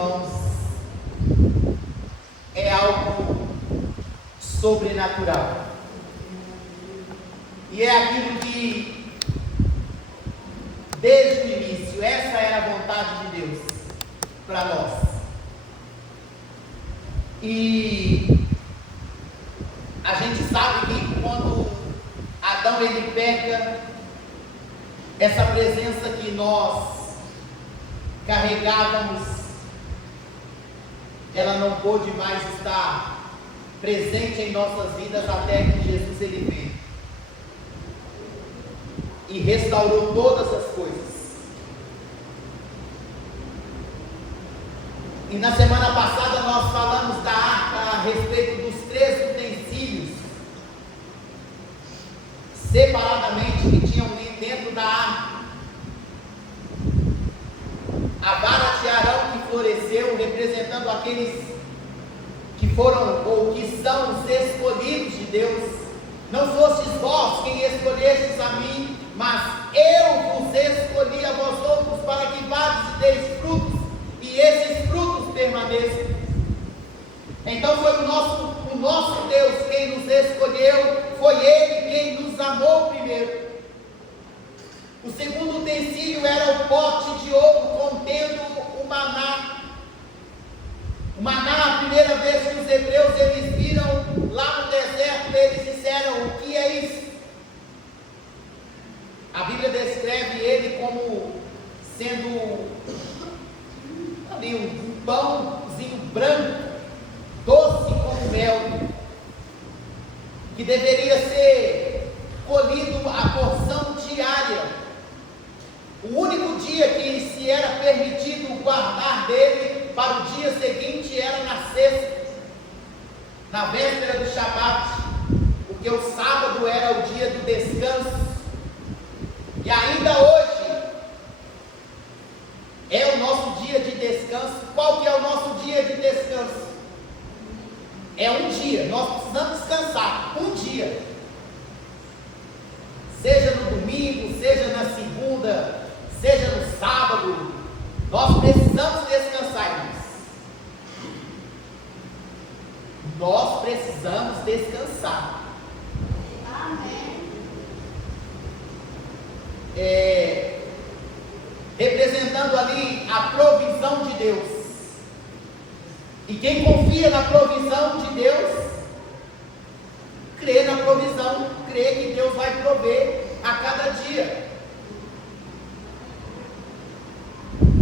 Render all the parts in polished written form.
irmãos, é algo sobrenatural. E é aquilo que, desde o início, essa era a vontade de Deus para nós. E a gente sabe que quando Adão ele peca, essa presença que nós carregávamos, ela não pôde mais estar presente em nossas vidas até que Jesus ele veio e restaurou todas as coisas. E na semana passada nós falamos da arca a respeito dos 3 utensílios separadamente que tinham ali dentro da arca. A vara de Arão que floresceu, representando aqueles que foram ou que são os escolhidos de Deus. Não fostes vós quem escolhestes a mim, mas eu vos escolhi a vós outros para que vades e deis frutos, e esses frutos permaneçam. Então foi o nosso Deus quem nos escolheu, foi Ele quem nos amou primeiro. O segundo utensílio era o pote de ouro contendo o maná. O maná, a primeira vez que os hebreus eles viram lá no deserto, eles disseram: o que é isso? A Bíblia descreve ele como sendo ali um pãozinho branco, doce como mel, que deveria ser colhido a porção diária. O único dia que se era permitido guardar dele para o dia seguinte era na sexta, na véspera do Shabat, porque o sábado era o dia do descanso. E ainda hoje é o nosso dia de descanso. Qual que é o nosso dia de descanso? É um dia, nós precisamos descansar, um dia. Seja no domingo, seja na segunda, seja no sábado, nós precisamos descansar, irmãos. Nós precisamos descansar. Amém. Representando ali a provisão de Deus. E quem confia na provisão de Deus, crê na provisão, crê que Deus vai prover a cada dia.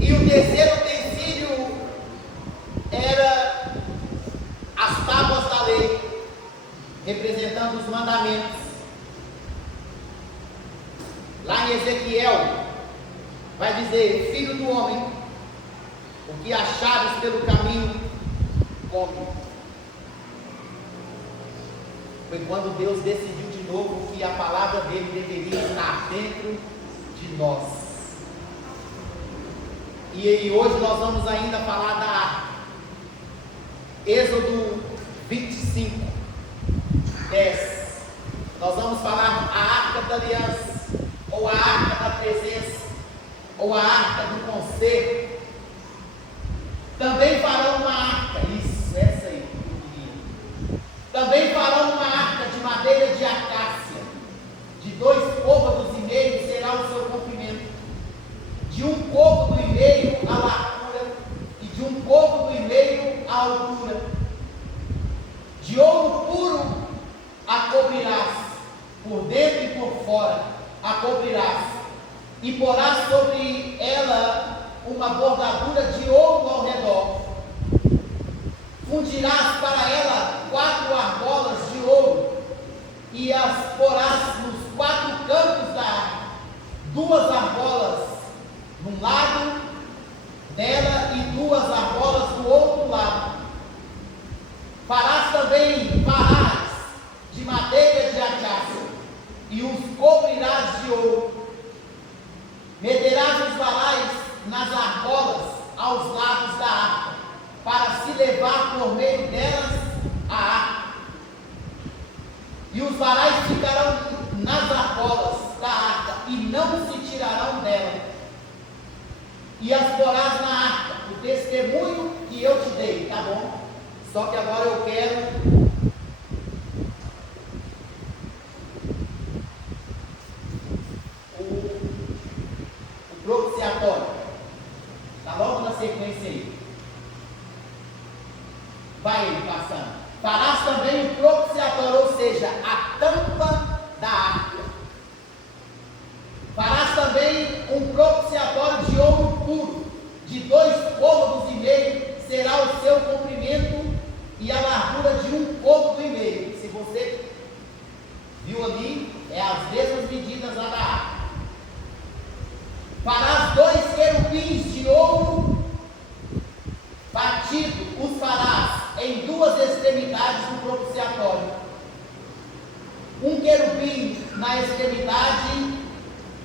E o terceiro utensílio era as tábuas da lei, representando os mandamentos. Lá em Ezequiel, vai dizer: filho do homem, o que achares pelo caminho, come. Foi quando Deus decidiu de novo que a palavra dele deveria estar dentro de nós. E hoje nós vamos ainda falar da arca. Êxodo 25, 10. Nós vamos falar a arca da aliança, ou a arca da presença, ou a arca do conselho. Também farão uma arca, isso, essa aí. Também farão uma arca de madeira de acácia, de 2 côvados e meio será o seu comprimento, de 1 côvado e meio a largura, e de 1 côvado e meio a altura. De ouro puro a cobrirás, por dentro e por fora a cobrirás, e porás sobre ela uma bordadura de ouro ao redor. Fundirás para ela 4 argolas de ouro, e as porás nos 4 cantos da arca, 2 argolas num lado dela e 2 argolas do outro lado. Farás também varais de madeira de acácia, e os cobrirás de ouro. Meterás os varais nas argolas aos lados da arca, para se levar por meio delas a arca. E os varais ficarão nas argolas da arca, e não se tirarão dela. E as porás na arca, o testemunho que eu te dei, tá bom? Só que agora eu quero o propiciatório. Está logo na sequência aí. Vai ele passando. Farás também o propiciatório, ou seja, a tampa da arca. Farás também um propiciatório de ouro puro, de 2 côvados e meio, será o seu comprimento e a largura de 1 côvado e meio. Se você viu ali, é as mesmas medidas lá da arca. Farás 2 querubins de ouro batido, os farás em 2 extremidades do propiciatório. Um querubim na extremidade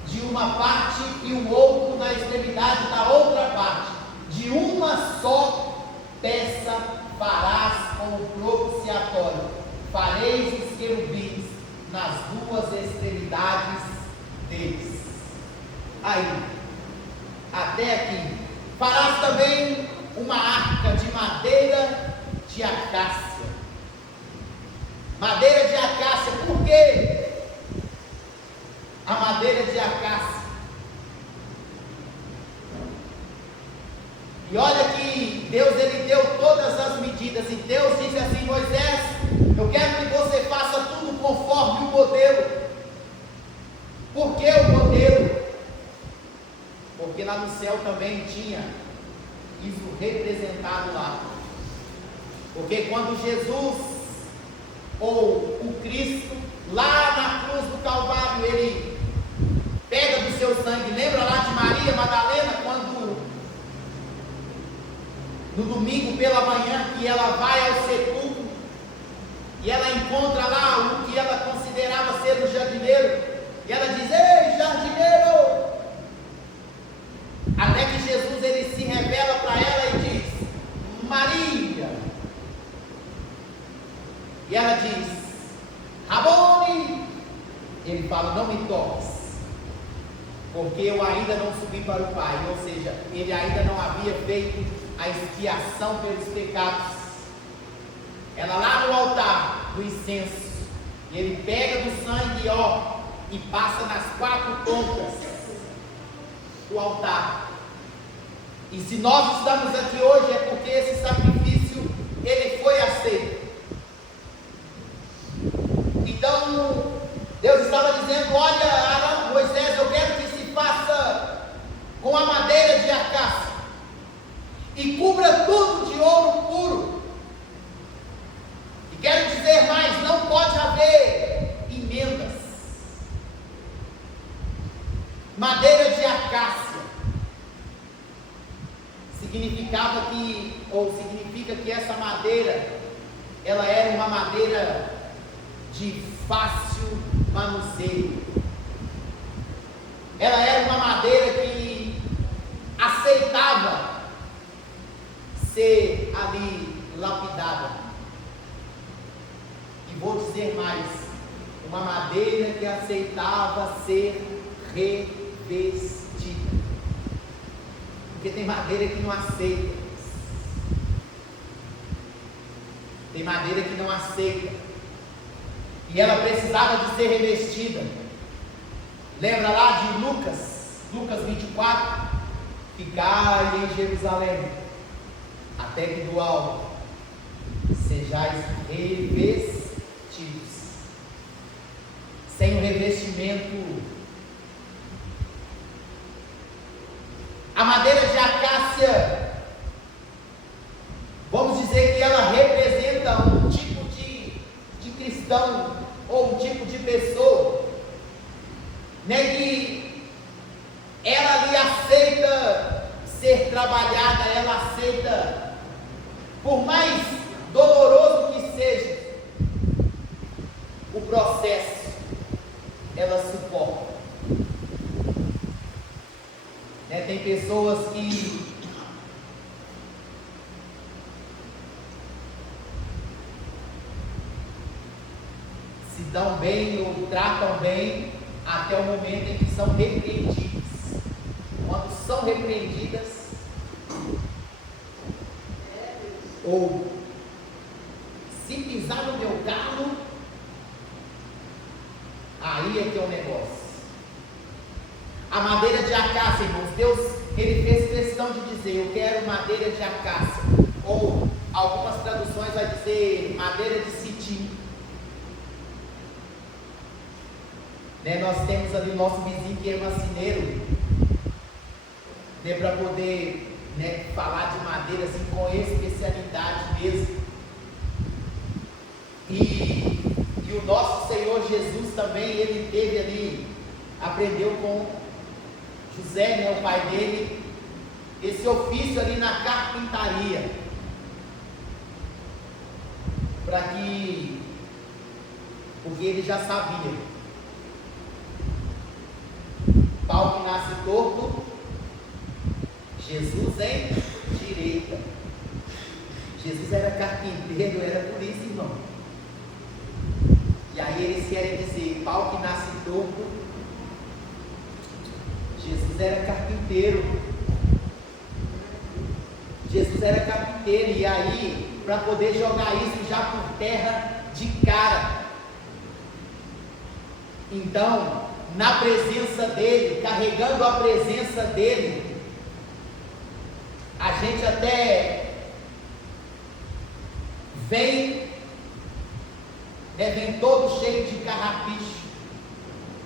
de uma parte e o outro na extremidade da outra parte. De uma só peça farás com o propiciatório. Fareis os querubins nas 2 extremidades deles. Aí, até aqui. Farás também uma arca de madeira de acácia. Madeira de acácia, por quê? A madeira de acácia. E olha que Deus, ele deu todas as medidas, e Deus disse assim: Moisés, eu quero que você faça tudo conforme o modelo. Por que o modelo? Porque lá no céu também tinha isso representado lá. Porque quando Jesus, ou o Cristo, lá na cruz do Calvário, ele pega do seu sangue, lembra lá de Maria Madalena, quando no domingo pela manhã, que ela vai ao sepulcro, e ela encontra lá o que ela considerava ser o jardineiro, e ela diz: ei, jardineiro! Até que Jesus, ele se revela para ela e diz: Maria! E ela diz: Rabone! Ele fala: não me toques, porque eu ainda não subi para o Pai. Ou seja, ele ainda não havia feito a expiação pelos pecados. Ela lá no altar do incenso, e ele pega do sangue, ó, e passa nas 4 pontas do altar. E se nós estamos aqui hoje, é porque esse sacrifício, ele foi aceito. Então, Deus estava dizendo: olha, Arão, Moisés, eu quero que se faça com a madeira de acácia, e cubra tudo de ouro puro. E quero dizer mais, não pode haver emendas. Madeira de acácia significava que, ou significa que essa madeira, ela era uma madeira de fácil manuseio. Ela era uma madeira que aceitava ser ali lapidada. E vou dizer mais, uma madeira que aceitava ser revestida. Porque tem madeira que não aceita. Tem madeira que não aceita. E ela precisava de ser revestida. Lembra lá de Lucas 24? Ficai em Jerusalém, até que do alto sejais revestidos. Sem o revestimento, a madeira de acácia, vamos dizer que ela representa um tipo de cristão, ou um tipo de pessoa, né, que ela ali aceita ser trabalhada, ela aceita, por mais doloroso que seja o processo, ela suporta. Né, tem pessoas que se dão bem ou tratam bem até o momento em que são repreendidas. Quando são repreendidas, Ou se pisar no meu galo, aí é que é o negócio. A madeira de acácia, irmãos, Deus, Ele fez questão de dizer: eu quero madeira de acácia. Ou algumas traduções vai dizer madeira de citim. Né, nós temos ali o nosso vizinho que é marceneiro, né, para poder, né, falar de madeira assim, com especialidade mesmo. E o nosso Senhor Jesus também, Ele teve ali, aprendeu com José, né, o pai dele, esse ofício ali na carpintaria, porque ele já sabia, pau que nasce torto, Jesus endireita. Jesus era carpinteiro, era por isso, irmão. E aí eles querem dizer, pau que nasce torto, Jesus era carpinteiro. Jesus era carpinteiro, e aí, para poder jogar isso já por terra de cara. Então, na presença dele, carregando a presença dele, a gente até vem todo cheio de carrapicho,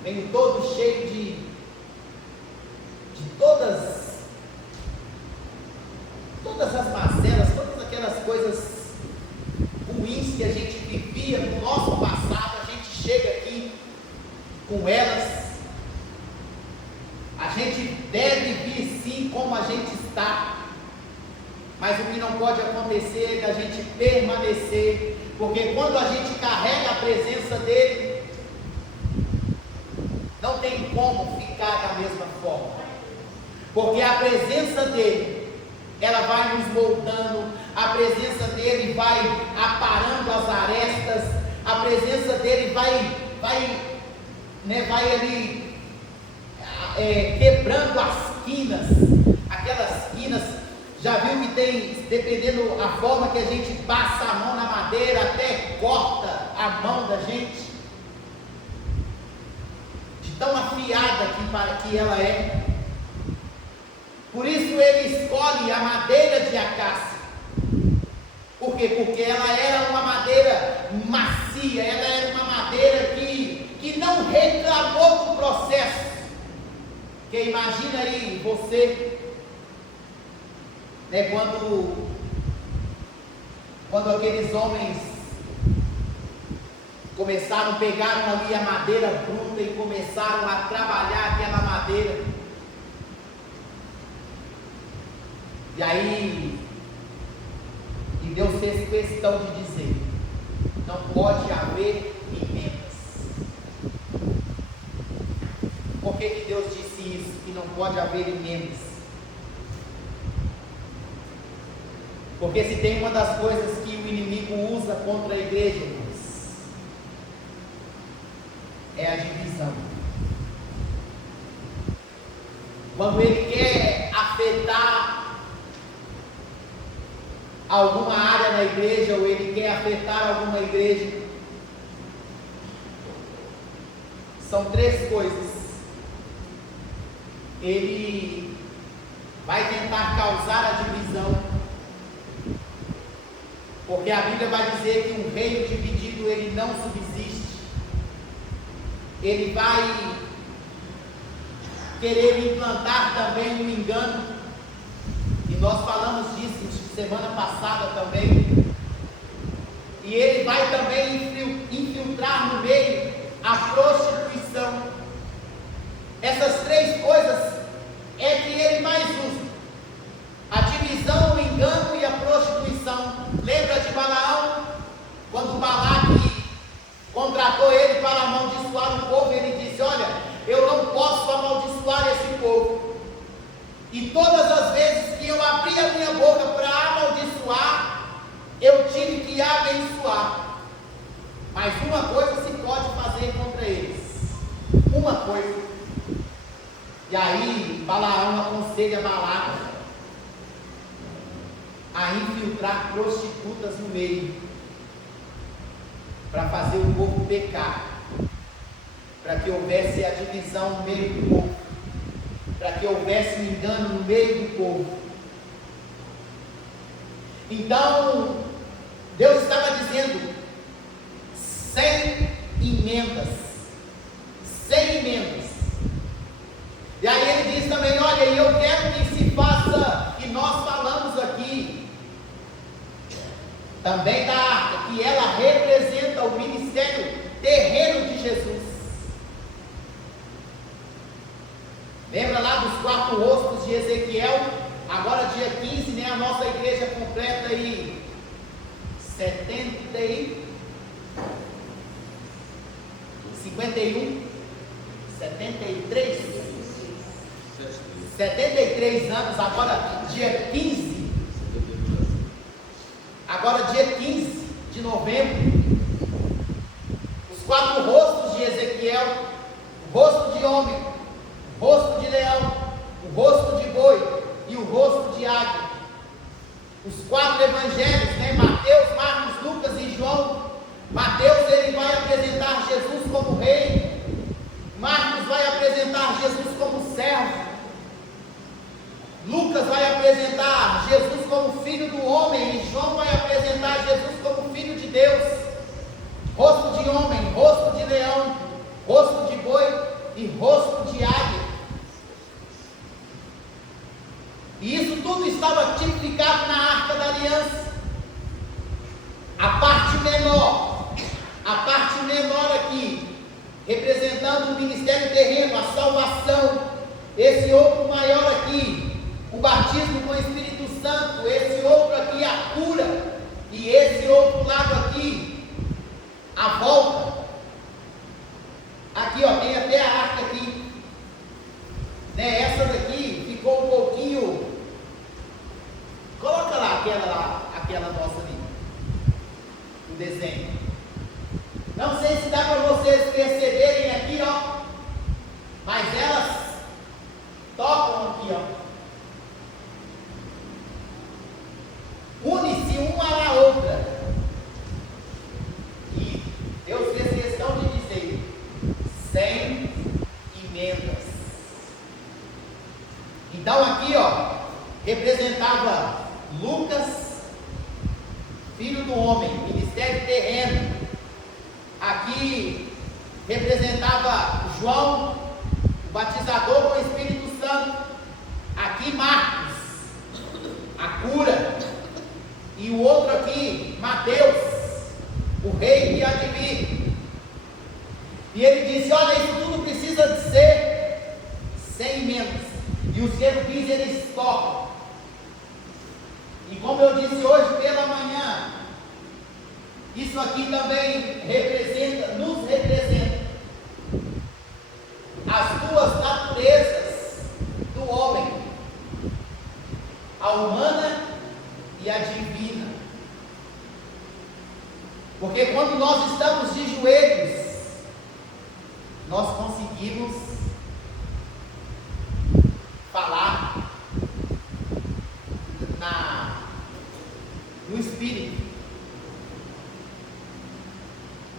vem todo cheio de todas as mazelas, todas aquelas coisas ruins que a gente vivia no nosso passado, a gente chega aqui com elas. A gente deve vir sim como a gente está, mas o que não pode acontecer é a gente permanecer, porque quando a gente carrega a presença dele, não tem como ficar da mesma forma, porque a presença dele, ela vai nos moldando, a presença dele vai aparando as arestas, a presença dele vai ali quebrando as quinas, aquelas quinas, já viu que tem, dependendo a forma que a gente passa a mão na madeira, até corta a mão da gente, de tão afiada que ela é. Por isso ele escolhe a madeira de acácia. Por quê? Porque ela era uma madeira macia, ela era uma madeira que não reclamou do processo. Porque imagina aí você, né, quando aqueles homens pegaram ali a madeira bruta e começaram a trabalhar aquela madeira. E aí, Deus fez questão de dizer: não pode haver emendas. Por que Deus disse isso? Que não pode haver emendas? Porque se tem uma das coisas que o inimigo usa contra a igreja, irmãos, é a divisão. Quando ele quer afetar alguma área na igreja, ou ele quer afetar alguma igreja, são três coisas. Ele vai tentar causar a divisão, porque a Bíblia vai dizer que um reino dividido ele não subsiste. Ele vai querer implantar também um engano, e nós falamos disso semana passada também. E ele vai também infiltrar no meio a prostituição. Essas três coisas é que ele mais usa: a divisão, o engano e a prostituição. Lembra de Balaão? Quando Balaque contratou ele para amaldiçoar o povo, ele disse: olha, eu não posso amaldiçoar esse povo. E todas as vezes que eu abri a minha boca para amaldiçoar, eu tive que abençoar. Mas uma coisa se pode fazer contra eles, uma coisa. E aí Balaão aconselha Balaque a infiltrar prostitutas no meio, para fazer o povo pecar, para que houvesse a divisão no meio do povo, para que houvesse um engano no meio do povo. Então, Deus estava dizendo, sem emendas, sem emendas. E aí ele diz também, olha, eu quero que se faça, e nós falamos aqui, também da arca, que ela representa o ministério terreno de Jesus. Lembra lá dos 4 rostos de Ezequiel? Agora dia 15, né, a nossa igreja completa aí 73 anos, agora dia 15, agora dia 15 de novembro, os 4 rostos de Ezequiel, o rosto de homem, o rosto de leão, o rosto de boi e o rosto de águia. Os 4 evangelhos, né? Mateus, Marcos, Lucas e João. Mateus, ele vai apresentar Jesus como rei. Marcos vai apresentar Jesus como servo. Lucas vai apresentar Jesus como filho do homem. E João vai apresentar Jesus como filho de Deus. Rosto de homem, rosto de leão, rosto de boi e rosto de águia. E isso tudo estava tipificado na Arca da Aliança. A parte menor aqui, representando o ministério terreno, a salvação. Esse outro maior aqui, o batismo com o Espírito Santo. Esse outro aqui, a cura. E esse outro lado aqui, a volta. Aqui, ó, tem até a arca aqui. Né? Essa daqui ficou um pouquinho. Coloca lá, aquela nossa ali, o desenho. Não sei se dá para vocês perceberem aqui, ó, mas elas tocam aqui, ó. Une-se uma à outra. E Deus fez questão de dizer, sem emendas. Então aqui, ó, representava Lucas, filho do homem, ministério terreno. Aqui representava João, o batizador com o Espírito Santo. Aqui Marcos, a cura. E o outro aqui, Mateus, o rei que há de vir. E ele disse, olha, isso tudo precisa de ser sem emendas. E os querubins, eles tocam. E como eu disse hoje pela manhã, isso aqui também nos representa as duas naturezas do homem, a humana e a divina. Porque quando nós estamos de joelhos, nós conseguimos falar no espírito.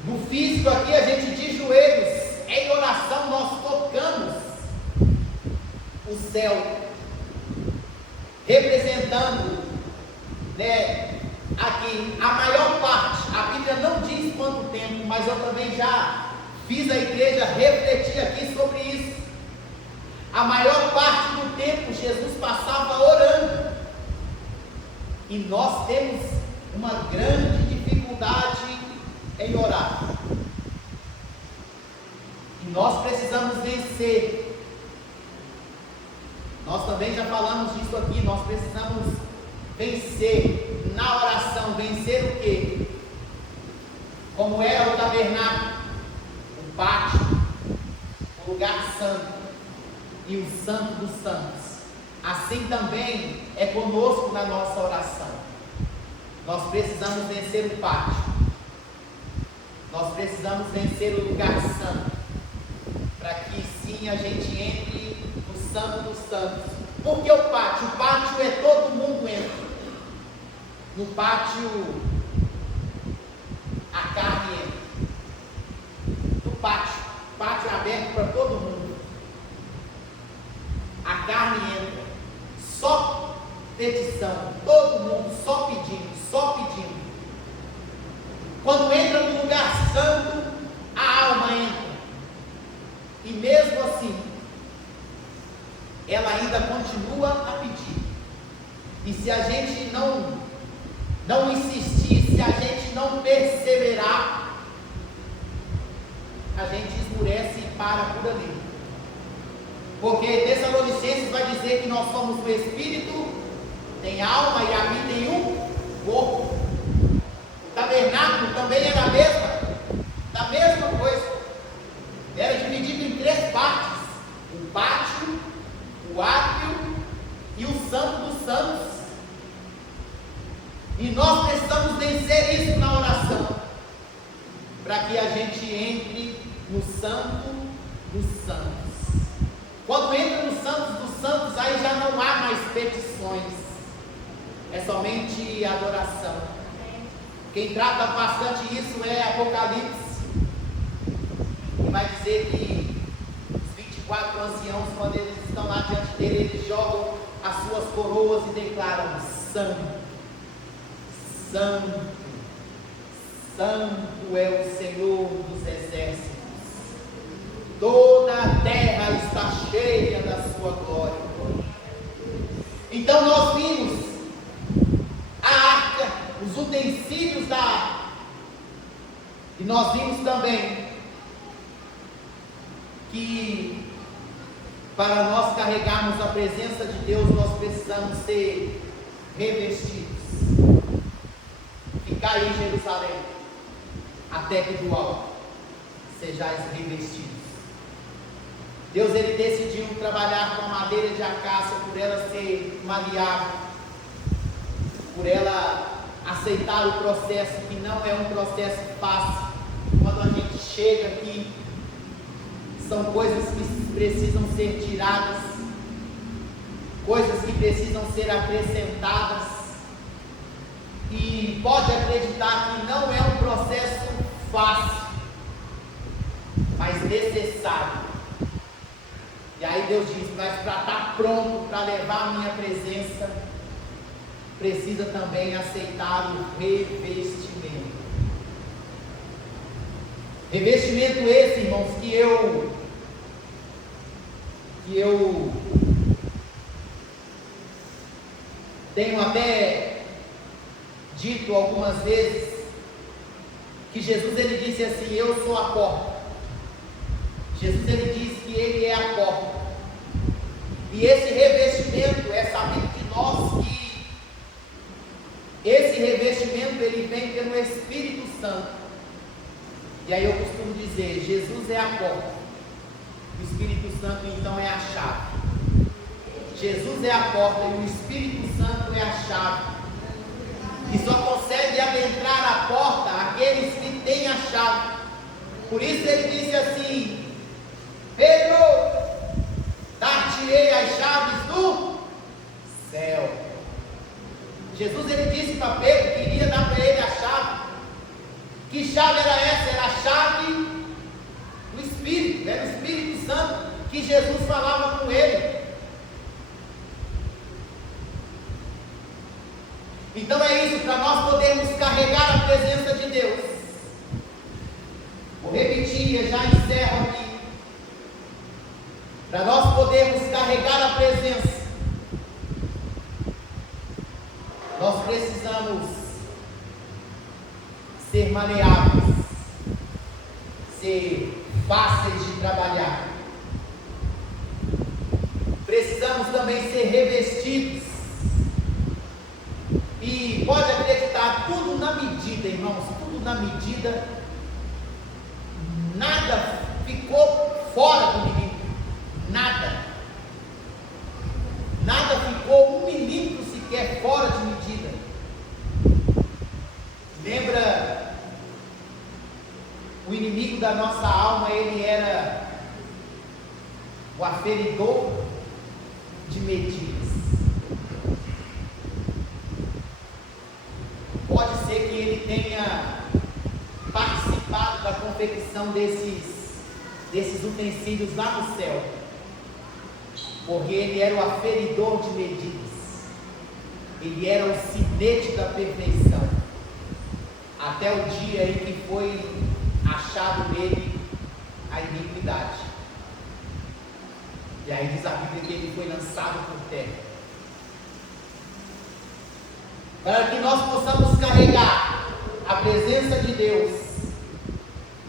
No físico aqui, a gente de joelhos, em oração, nós tocamos o céu, representando, né, aqui, a maior parte. A Bíblia não diz quanto tempo, mas eu também já fiz a igreja refletir aqui sobre isso. A maior parte do tempo Jesus passava orando. E nós temos uma grande dificuldade em orar. E nós precisamos vencer. Nós também já falamos disso aqui. Nós precisamos vencer na oração. Vencer o quê? Como era o tabernáculo, o pátio, o lugar santo e o santo dos santos. Assim também é conosco na nossa oração. Nós precisamos vencer o pátio. Nós precisamos vencer o lugar santo, para que sim a gente entre no santo dos santos. Porque o pátio é todo mundo entra. No pátio, a carne entra. No pátio é aberto para todo mundo. A carne entra. Só petição. Todo mundo só pedindo, só pedindo. Quando entra no lugar santo, a alma entra. E mesmo assim, ela ainda continua a pedir. E se a gente não insistir, se a gente não perseverar, a gente esmurece e para por ali. Porque Tessalonicenses vai dizer que nós somos o Espírito, tem alma e habita em um corpo. O tabernáculo também era da mesma coisa. Era dividido em 3 partes: o pátio, o átrio e o santo dos santos. E nós precisamos vencer isso na oração, para que a gente entre no santo dos santos. Quando entra no santo dos santos, aí já não há mais petições, é somente adoração. Quem trata bastante isso é Apocalipse, que vai dizer que os 24 anciãos, quando eles estão lá diante dele, eles jogam as suas coroas e declaram: santo, santo, santo é o Senhor dos exércitos, toda a terra está cheia da sua glória. Então nós vimos a arca, os utensílios da arca, e nós vimos também que para nós carregarmos a presença de Deus, nós precisamos ser revestidos. Ficai em Jerusalém, até que do alto sejais revestidos. Deus, ele decidiu trabalhar com a madeira de acácia, por ela ser maleável, por ela aceitar o processo, que não é um processo fácil. Quando a gente chega aqui, são coisas que precisam ser tiradas, coisas que precisam ser acrescentadas. E pode acreditar que não é um processo fácil, mas necessário. E aí Deus diz: mas para estar pronto para levar a minha presença, precisa também aceitar o revestimento. Revestimento esse, irmãos, que eu tenho até dito algumas vezes, que Jesus, ele disse assim: eu sou a porta. Jesus, ele disse que ele é a porta. E esse revestimento é saber de nós que esse revestimento ele vem pelo Espírito Santo. E aí eu costumo dizer: Jesus é a porta, o Espírito Santo então é a chave. Jesus é a porta e o Espírito Santo é a chave. E só consegue adentrar a porta aqueles que têm a chave. Por isso ele disse assim: Pedro, dar-te-ei as chaves do céu. Jesus, ele disse para Pedro que iria dar para ele a chave. Que chave era essa? Era a chave do Espírito. Era o Espírito Santo que Jesus falava com ele. Então é isso, para nós podermos carregar a presença de Deus. Vou repetir, eu já encerro aqui. Para nós podermos carregar a presença, nós precisamos ser maleáveis, ser fáceis de trabalhar. Precisamos também ser revestidos. E pode acreditar, tudo na medida, irmãos, tudo na medida. Nada ficou fora do milímetro. Nada ficou 1 milímetro sequer fora de medida. Lembra, o inimigo da nossa alma, ele era o aferidor de medidas. Pode ser que ele tenha participado da confecção desses utensílios lá no céu, porque ele era o aferidor de medidas, ele era o sinete da perfeição, até o dia em que foi achado nele a iniquidade. E aí diz a Bíblia que ele foi lançado por terra, para que nós possamos carregar a presença de Deus,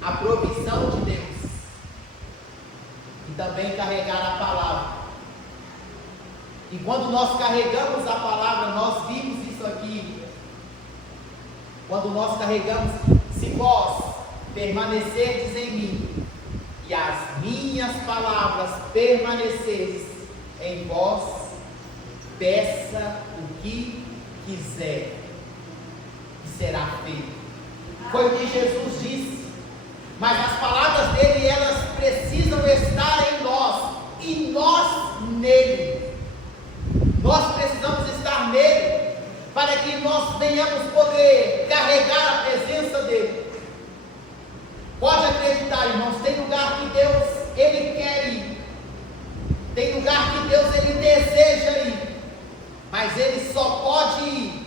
a provisão de Deus, e também carregar a palavra. E quando nós carregamos a palavra, nós vimos isso aqui, quando nós carregamos: se vós permanecerdes em mim, e as minhas palavras permanecerdes em vós, peça o que quiser, e será feito. Foi o que Jesus disse. Mas as palavras dele, elas precisam estar em nós, e nós nele. Nós precisamos estar nele, para que nós venhamos poder carregar a presença dele. Pode acreditar, irmãos, tem lugar que Deus, ele quer ir, tem lugar que Deus, ele deseja ir, mas ele só pode ir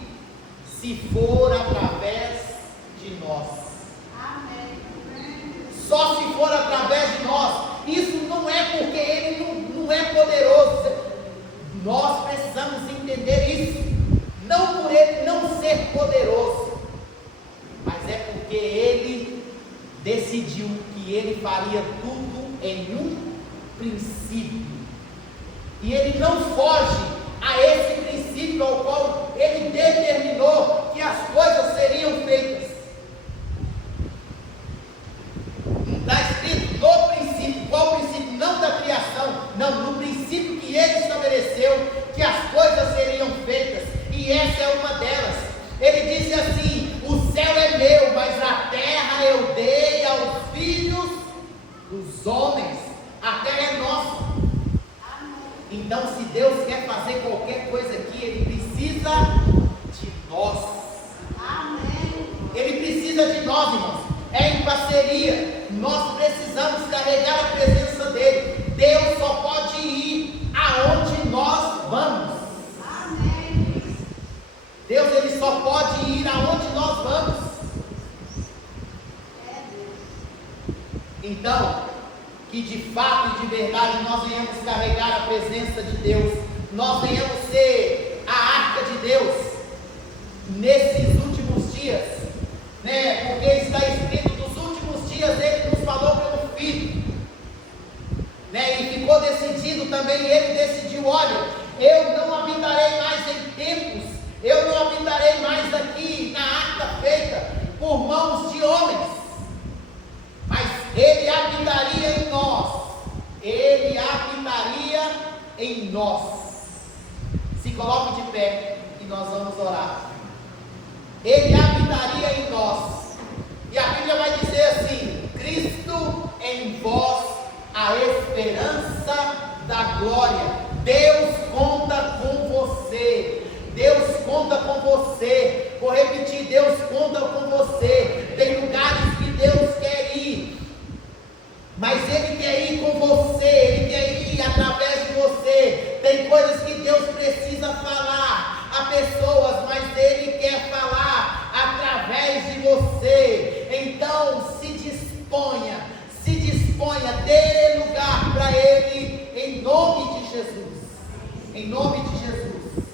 se for através de nós. Amém. Só se for através de nós. Isso não é porque ele não é poderoso. Nós precisamos entender isso. Não por ele não ser poderoso, mas é porque ele decidiu que ele faria tudo em um princípio. E ele não foge a esse princípio ao qual ele determinou que as coisas seriam feitas. Está escrito no princípio. Qual princípio? Não da criação, não, no princípio que ele estabeleceu que as coisas seriam feitas, e essa é uma delas. Ele disse assim: o céu é meu, mas a terra eu dei aos filhos dos homens. A terra é nossa. Então, se Deus quer fazer qualquer coisa aqui, ele precisa de nós. Amém. Ele precisa de nós, irmãos. É em parceria. Nós precisamos carregar a presença dele. Deus só pode ir aonde nós vamos. Amém. Deus, ele só pode ir aonde nós vamos. Então, que de fato e de verdade nós venhamos carregar a presença de Deus, nós venhamos ser a arca de Deus nesses últimos dias, né? Porque está escrito: nos últimos dias ele nos falou pelo Filho, né? E ficou decidido também, ele decidiu: olha, eu não habitarei mais em templos, eu não habitarei mais aqui na arca feita por mãos de homens, mas ele habitaria em nós. Ele habitaria em nós. Se coloque de pé e nós vamos orar. Ele habitaria em nós. E a Bíblia vai dizer assim: Cristo em vós, a esperança da glória. Deus conta com você. Deus conta com você. Vou repetir: Deus conta com você. Tem lugares que Deus quer ir, mas ele quer ir com você, ele quer ir através de você. Tem coisas que Deus precisa falar a pessoas, mas ele quer falar através de você. Então se disponha, dê lugar para ele, em nome de Jesus. Em nome de Jesus.